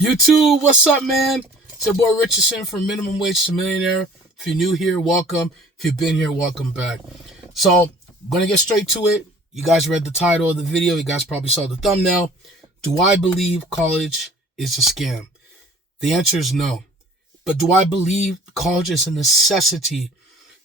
YouTube, what's up, man? It's your boy Richardson from Minimum Wage to Millionaire. If you're new here, welcome. If you've been here, welcome back. So, I'm going to get straight to it. You guys read the title of the video. You guys probably saw the thumbnail. Do I believe college is a scam? The answer is no. But do I believe college is a necessity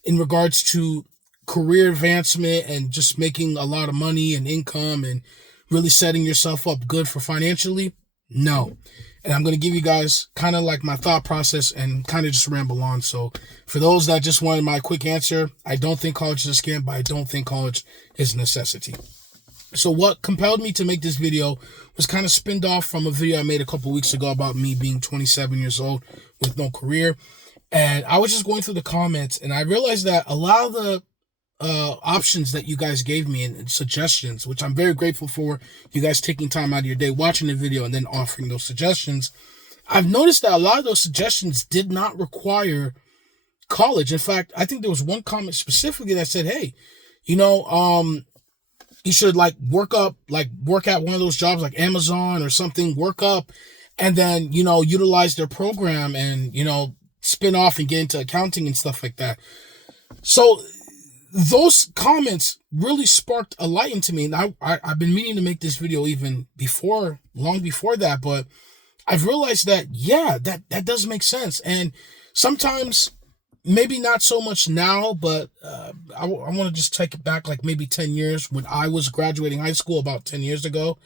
in regards to career advancement and just making a lot of money and income and really setting yourself up good for financially? No. And I'm going to give you guys kind of like my thought process and kind of just ramble on. So for those that just wanted my quick answer, I don't think college is a scam, but I don't think college is a necessity. So what compelled me to make this video was kind of spinned off from a video I made a couple weeks ago about me being 27 years old with no career. And I was just going through the comments and I realized that a lot of the options that you guys gave me and suggestions, which I'm very grateful for, you guys taking time out of your day watching the video and then offering those suggestions. I've noticed that a lot of those suggestions did not require college. In fact, I think there was one comment specifically that said, hey, you should work at one of those jobs like Amazon or something, work up and then, utilize their program and, spin off and get into accounting and stuff like that. So those comments really sparked a light into me. And I've been meaning to make this video even long before that, but I've realized that, yeah, that does make sense. And sometimes, maybe not so much now, but I want to just take it back like maybe 10 years when I was graduating high school about 10 years ago.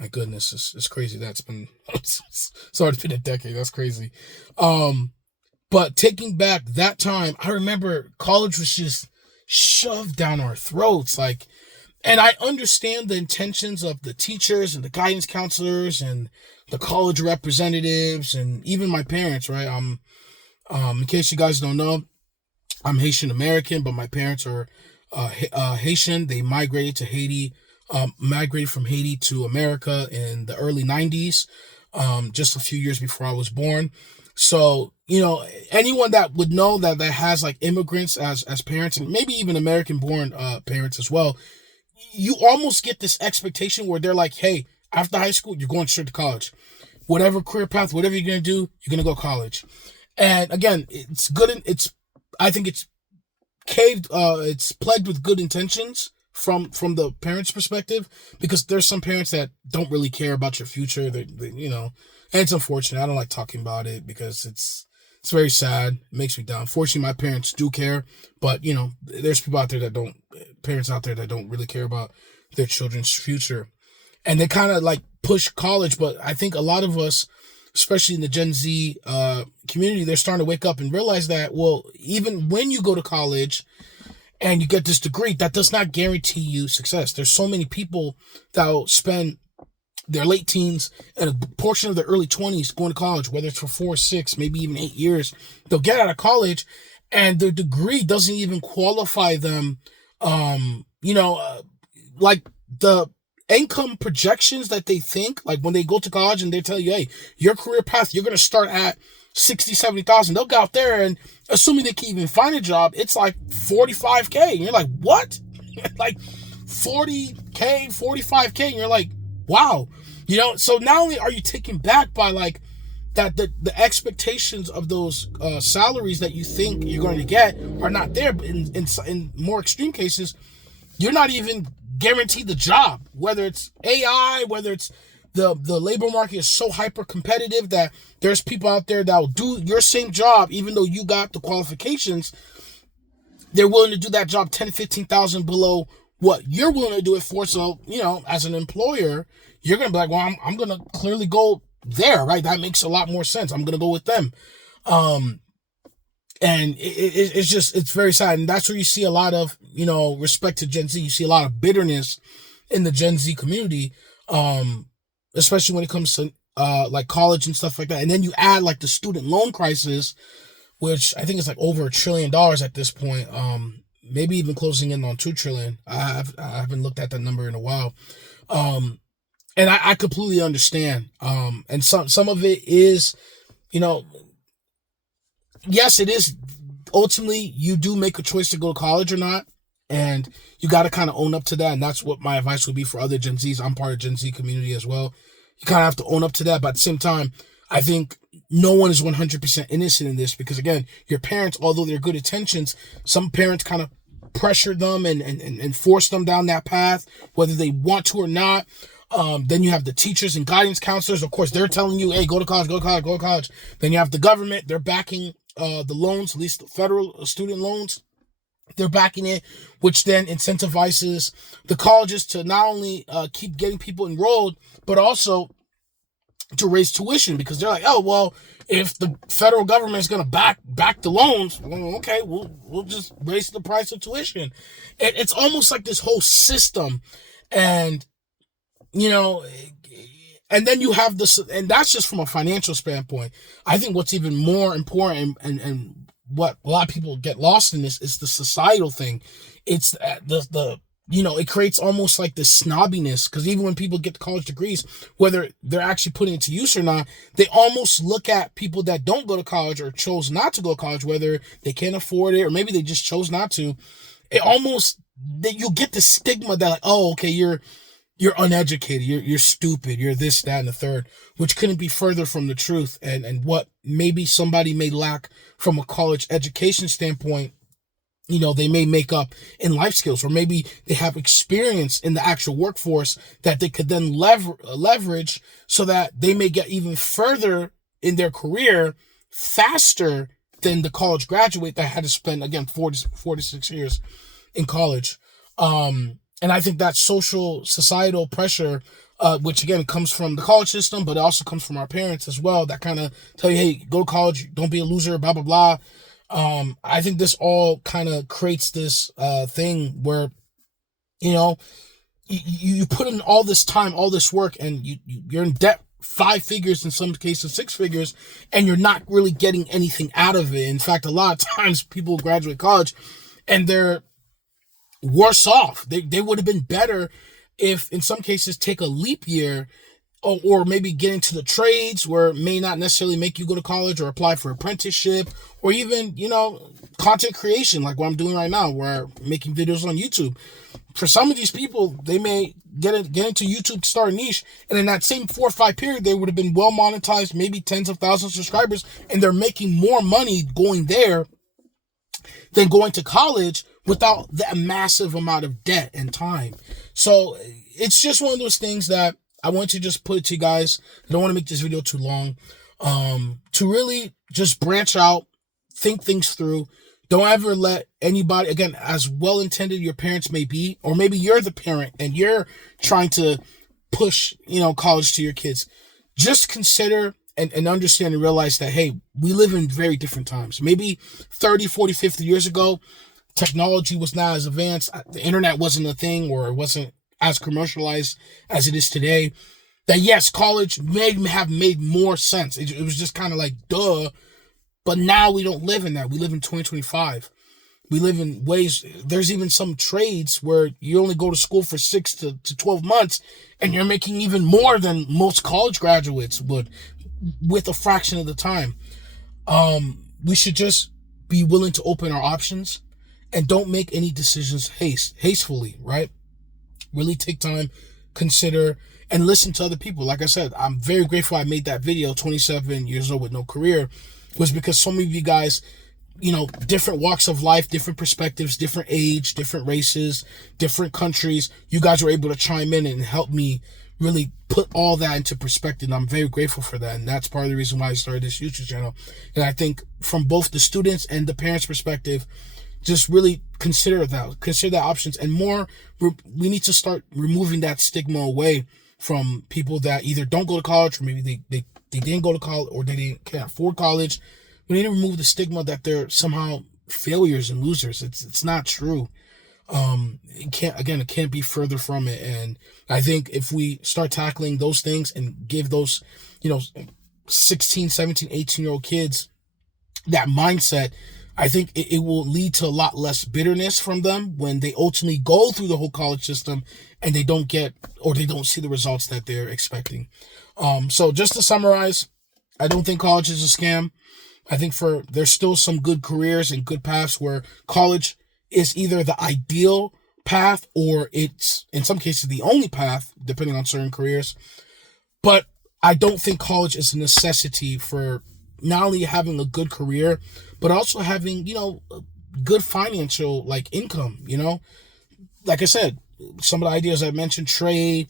My goodness, it's crazy. That's been, it's already been a decade. That's crazy. But taking back that time, I remember college was just shoved down our throats. And I understand the intentions of the teachers and the guidance counselors and the college representatives and even my parents, right? In case you guys don't know, I'm Haitian American, but my parents are Haitian. They migrated to Haiti, migrated from Haiti to America in the early 90s, just a few years before I was born. So, anyone that would know that has like immigrants as parents and maybe even American born parents as well, you almost get this expectation where they're like, hey, after high school, you're going straight to college. Whatever career path, whatever you're going to do, you're going to go to college. And again, it's good. I think it's it's plagued with good intentions from the parents' perspective, because there's some parents that don't really care about your future. They and it's unfortunate. I don't like talking about it because it's very sad. It makes me down. Fortunately, my parents do care, but there's parents out there that don't really care about their children's future, and they kind of like push college. But I think a lot of us, especially in the Gen Z community, they're starting to wake up and realize that, well, even when you go to college and you get this degree, that does not guarantee you success. There's so many people that will spend their late teens and a portion of their early 20s going to college, whether it's for 4, 6, maybe even 8 years. They'll get out of college and their degree doesn't even qualify them, like the income projections that they think, like when they go to college and they tell you, hey, your career path, you're going to start at 60, 70,000. They'll go out there and assuming they can even find a job, it's like 45K. And you're like, what? Like 40K, 45K. And you're like, wow. So not only are you taken back by like that, the expectations of those salaries that you think you're going to get are not there, but in more extreme cases, you're not even guaranteed the job, whether it's AI, whether it's the labor market is so hyper competitive that there's people out there that will do your same job even though you got the qualifications. They're willing to do that job 10, 15,000 below what you're willing to do it for. So, as an employer, you're going to be like, well, I'm going to clearly go there, right? That makes a lot more sense. I'm going to go with them. And it's very sad. And that's where you see a lot of, respect to Gen Z. You see a lot of bitterness in the Gen Z community, especially when it comes to like college and stuff like that. And then you add like the student loan crisis, which I think is like over $1 trillion at this point. Maybe even closing in on 2 trillion. I haven't looked at that number in a while. And I completely understand. And some of it is, yes, it is. Ultimately, you do make a choice to go to college or not. And you got to kind of own up to that. And that's what my advice would be for other Gen Zs. I'm part of Gen Z community as well. you kind of have to own up to that. But at the same time, I think no one is 100% innocent in this, because again, your parents, although they're good intentions, some parents kind of pressure them and force them down that path, whether they want to or not. Then you have the teachers and guidance counselors. Of course, they're telling you, hey, go to college, go to college, go to college. Then you have the government. They're backing the loans, at least the federal student loans. They're backing it, which then incentivizes the colleges to not only keep getting people enrolled, but also to raise tuition, because they're like, oh, well, if the federal government is going to back the loans, well, okay, we'll just raise the price of tuition. It's almost like this whole system. And, you know, and then you have this, and that's just from a financial standpoint. I think what's even more important and what a lot of people get lost in this is the societal thing. It's the it creates almost like this snobbiness, because even when people get college degrees, whether they're actually putting it to use or not, they almost look at people that don't go to college or chose not to go to college, whether they can't afford it or maybe they just chose not to. It almost, that you get the stigma that like, oh, okay, you're uneducated, you're stupid, you're this, that, and the third, which couldn't be further from the truth. And what maybe somebody may lack from a college education standpoint, they may make up in life skills, or maybe they have experience in the actual workforce that they could then leverage so that they may get even further in their career faster than the college graduate that had to spend, again, 4 to 6 years in college. And I think that societal pressure, which again comes from the college system, but it also comes from our parents as well, that kind of tell you, hey, go to college, don't be a loser, blah, blah, blah. I think this all kind of creates this thing where, you put in all this time, all this work, and you're in debt 5 figures, in some cases 6 figures, and you're not really getting anything out of it. In fact, a lot of times people graduate college and they're worse off. They would have been better if, in some cases, take a leap year, or maybe get into the trades where it may not necessarily make you go to college, or apply for apprenticeship, or even, content creation like what I'm doing right now, where I'm making videos on YouTube. For some of these people, they may get into YouTube, start a niche, and in that same 4 or 5 period, they would have been well monetized, maybe tens of thousands of subscribers, and they're making more money going there than going to college without that massive amount of debt and time. So it's just one of those things that I want to just put it to you guys. I don't want to make this video too long. To really just branch out, think things through. Don't ever let anybody, again, as well-intended your parents may be, or maybe you're the parent and you're trying to push, college to your kids. Just consider and understand and realize that, hey, we live in very different times. Maybe 30, 40, 50 years ago, technology was not as advanced. The internet wasn't a thing, or it wasn't as commercialized as it is today. That yes, college may have made more sense. It was just kind of like, duh. But now we don't live in that. We live in 2025. We live in ways, there's even some trades where you only go to school for 6 to 12 months and you're making even more than most college graduates would with a fraction of the time. We should just be willing to open our options and don't make any decisions hastily, right? Really take time, consider, and listen to other people. Like I said, I'm very grateful I made that video, 27 years old with no career, was because so many of you guys, different walks of life, different perspectives, different age, different races, different countries, you guys were able to chime in and help me really put all that into perspective. And I'm very grateful for that. And that's part of the reason why I started this YouTube channel. And I think from both the students and the parents' perspective, just really consider that options. And more, we need to start removing that stigma away from people that either don't go to college, or maybe they didn't go to college, or they can't afford college. We need to remove the stigma that they're somehow failures and losers. It's not true. It can't be further from it. And I think if we start tackling those things and give those, 16, 17, 18-year-old kids that mindset, I think it will lead to a lot less bitterness from them when they ultimately go through the whole college system and they don't see the results that they're expecting. So just to summarize, I don't think college is a scam. I think there's still some good careers and good paths where college is either the ideal path, or it's in some cases the only path, depending on certain careers. But I don't think college is a necessity for not only having a good career, but also having, good financial like income, like I said, some of the ideas I mentioned, trade,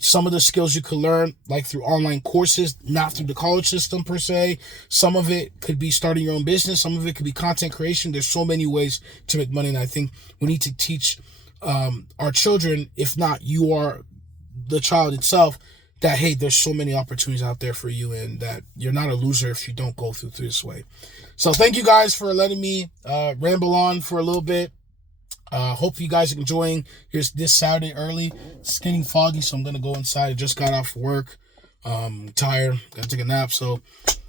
some of the skills you could learn like through online courses, not through the college system per se. Some of it could be starting your own business. Some of it could be content creation. There's so many ways to make money. And I think we need to teach our children, if not you are the child itself, that, hey, there's so many opportunities out there for you and that you're not a loser if you don't go through this way. So thank you guys for letting me ramble on for a little bit. Hope you guys are enjoying. Here's this Saturday early. It's getting foggy, so I'm going to go inside. I just got off work. Tired. Got to take a nap. So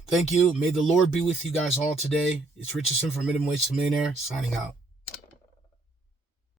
thank you. May the Lord be with you guys all today. It's Richardson from Minimum Wage to Millionaire, signing out.